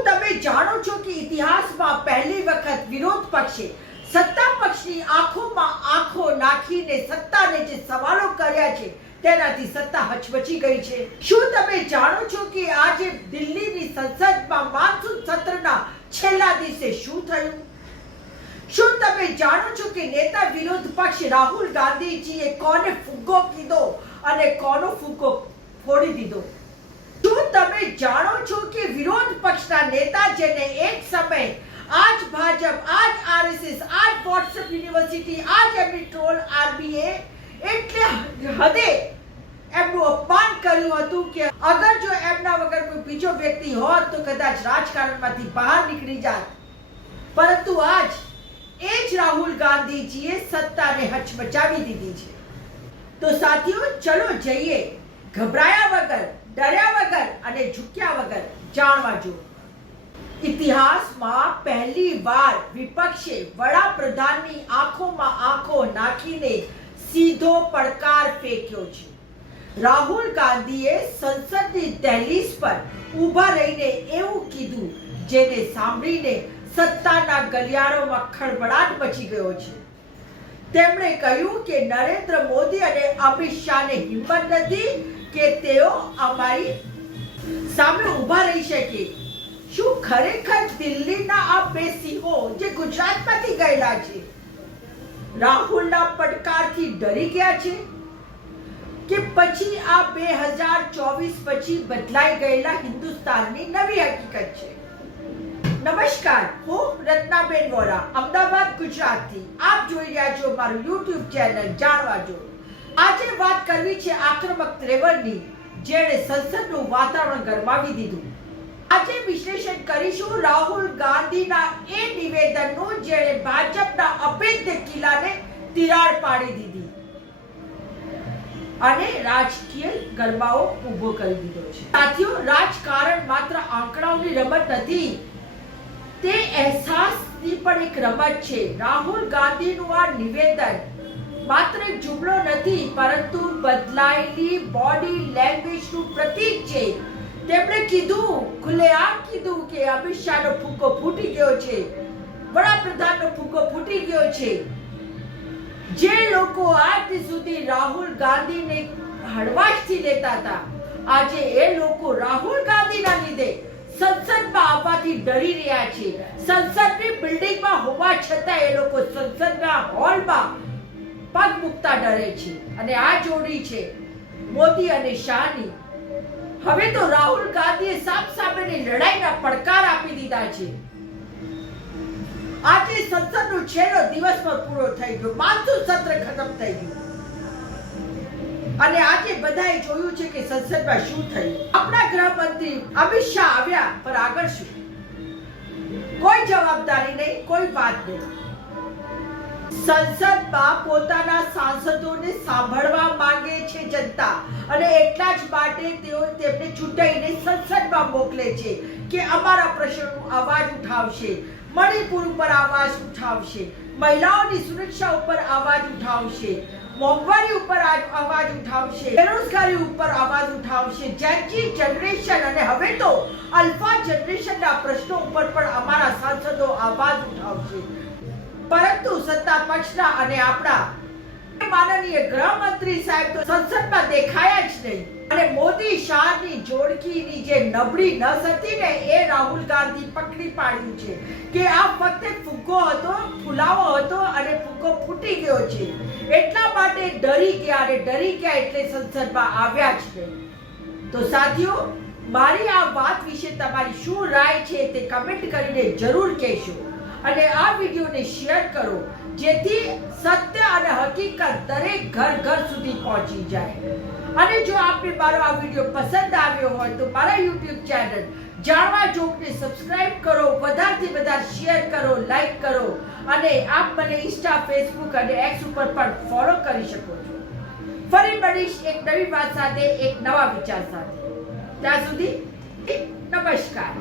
શું તમે જાણો છો કે ઇતિહાસમાં પહેલી વખત વિરોધ પક્ષે સત્તા પક્ષની આંખોમાં આંખો નાખીને સત્તાને જે સવાલો કર્યા છે તેનાથી સત્તા હચમચી ગઈ છે? શું તમે જાણો છો કે આજે દિલ્હીની સંસદમાં માનસૂન સત્રના છેલ્લા દિવસે શું થયું? શું તમે જાણો છો કે નેતા વિરોધ પક્ષ રાહુલ ગાંધીજીએ કોને ફુગ્ગો કીધો અને કોનો ફુગ્ગો ફોડી દીધો? શું તમે જાણો છો કે વિરોધ પક્ષના નેતા જેને એક સમય આજ ભાજપ, આજ આરએસએસ, આજ વોટ્સએપ યુનિવર્સિટી, આજ એમની ટ્રોલ આરબીએ એટલે હદે એમનું અપમાન કર્યું હતું કે અગર જો એમના વગર કોઈ બીજો વ્યક્તિ હોત તો કદાચ રાજકારણમાંથી બહાર નીકળી જાત, પરંતુ આજ એ જ રાહુલ ગાંધીજીએ સત્તાને હચમચાવી દીધી છે. તો સાથીઓ, ચલો જઈએ ગભરાયા વગર, ડર્યા વગર અને ઝૂક્યા વગર જાણવા જો. ઇતિહાસમાં પહેલી વાર વિપક્ષે વડાપ્રધાનની આંખોમાં આંખો નાખીને સીધો પડકાર ફેંક્યો છે. રાહુલ ગાંધીએ સંસદની દહેલીઝ પર ઊભા રહીને એવું કીધું જેને સાંભળીને સત્તાના ગલિયારોમાં ખળભળાટ મચી ગયો છે. તેમણે કહ્યું કે નરેન્દ્ર મોદી અને અમિત શાહને હિંમત નથી કે તેઓ અમારી સામે ઊભા રહી શકે. શું ખરેખર દિલ્હીના આ બે સિંહો જે ગુજરાતમાંથી ગયેલા છે રાહુલના પડકારથી ડરી ગયા છે કે પછી આ 2024 પછી બદલાઈ ગયેલા હિન્દુસ્તાનની નવી હકીકત છે? નમસ્કાર, હું રત્નાબેન વોરા, અમદાવાદ, ગુજરાતથી આપ જોઈ રહ્યા છો મારું YouTube ચેનલ જાણવા જો. આજે વાત કરવી છે આક્રમક ત્રેવરની જેણે સંસદનું વાતાવરણ ગરમાવી દીધું. આજે વિશ્લેષણ કરીશું રાહુલ ગાંધીના એ નિવેદનનું જેણે ભાજપના અભેદ્ય કિલ્લાને તિરાડ પાડી દીધી અને રાજકીય ગરમાવો ઊભો કરી દીધો છે. સાથીઓ, રાજકારણ માત્ર આંકડાઓની રમત નથી, તે અહેસાસની પણ એક રમત છે. રાહુલ ગાંધીનું આ નિવેદન માત્ર એક જુમલો નથી પરંતુ બદલાયેલી બોડી લેંગ્વેજનું પ્રતીક છે. તેમણે કીધું, ખુલ્લેઆમ કીધું કે અમિત શાહનો ફુગ્ગો ફૂટી ગયો છે, વડાપ્રધાનનો ફુગ્ગો ફૂટી ગયો છે. જે લોકો આજ સુધી રાહુલ ગાંધીને હળવાશથી લેતા હતા, આજે એ લોકો રાહુલ ગાંધીના લીધે સંસદમાં આવવાથી ડરી રહ્યા છે. સંસદની બિલ્ડિંગમાં હોવા છતાં એ લોકો સંસદના હોલમાં પગ મૂકતા ડરે છે. અને આ જોડી છે મોદી અને શાહની. હવે તો રાહુલ ગાંધીએ સામસામેની લડાઈના પડકાર આપી દીધા છે. આજે સંસદનો છેલ્લો દિવસ પણ પૂરો થઈ ગયો, માનસૂન સત્ર ખતમ થઈ ગયું અને આજે બધાએ જોયું છે કે સંસદમાં શું થયું. આપણા ગૃહમંત્રી અમિત શાહ આવ્યા, પર આગળ શું? કોઈ જવાબદારી નહીં, કોઈ વાત નહીં. સંસદમાં પોતાના સાંસદોને સાંભળવા માંગે છે જનતા અને એટલા જ માટે તેઓ તેમને ચૂંટાઈને સંસદમાં મોકલે છે કે અમારા પ્રશ્નોનો અવાજ ઉઠાવશે, મણિપુર ઉપર અવાજ ઉઠાવશે, મહિલાઓની સુરક્ષા ઉપર અવાજ ઉઠાવશે, મોંઘવારી ઉપર અવાજ ઉઠાવશે, બેરોજગારી ઉપર અવાજ ઉઠાવશે, જેન્જી જનરેશન અને હવે તો અલ્ફા જનરેશનના પ્રશ્નો ઉપર પણ અમારા સાંસદો અવાજ ઉઠાવશે. પરંતુ સત્તા પક્ષના અને આપણા માનનીય ગૃહમંત્રી સાહેબ તો સંસદમાં દેખાયા જ નહીં અને મોદી શાહની જોડકીની જે નબળી નસ હતી ને એ રાહુલ ગાંધી પકડી પાડ્યું છે કે આ ફક્ત ફુગ્ગો હતો, ફુલાવો હતો અને ફુગ્ગો ફૂટી ગયો છે. એટલા માટે ડરી ગયા અને ડરી ગયા એટલે સંસદમાં આવ્યા જ નહીં. તો સાથીઓ, મારી આ વાત વિશે તમારી શું રાય છે તે કમેન્ટ કરીને જરૂર કહેશો અને આ વિડીયોને શેર કરો જેથી સત્ય અને હકીકત દરેક ઘર સુધી પહોંચી જાય. અને જો આપને મારો આ વિડીયો પસંદ આવ્યો હોય તો મારા YouTube ચેનલ જાણવા જોગને સબસ્ક્રાઇબ કરો, વધારેથી વધારે શેર કરો, લાઈક કરો અને આપ મને ઇન્સ્ટા, ફેસબુક અને એક્સ ઉપર પણ ફોલો કરી શકો છો. ફરી મળીશ એક નવી વાત સાથે, એક નવા વિચાર સાથે. ત્યાં સુધી નમસ્કાર.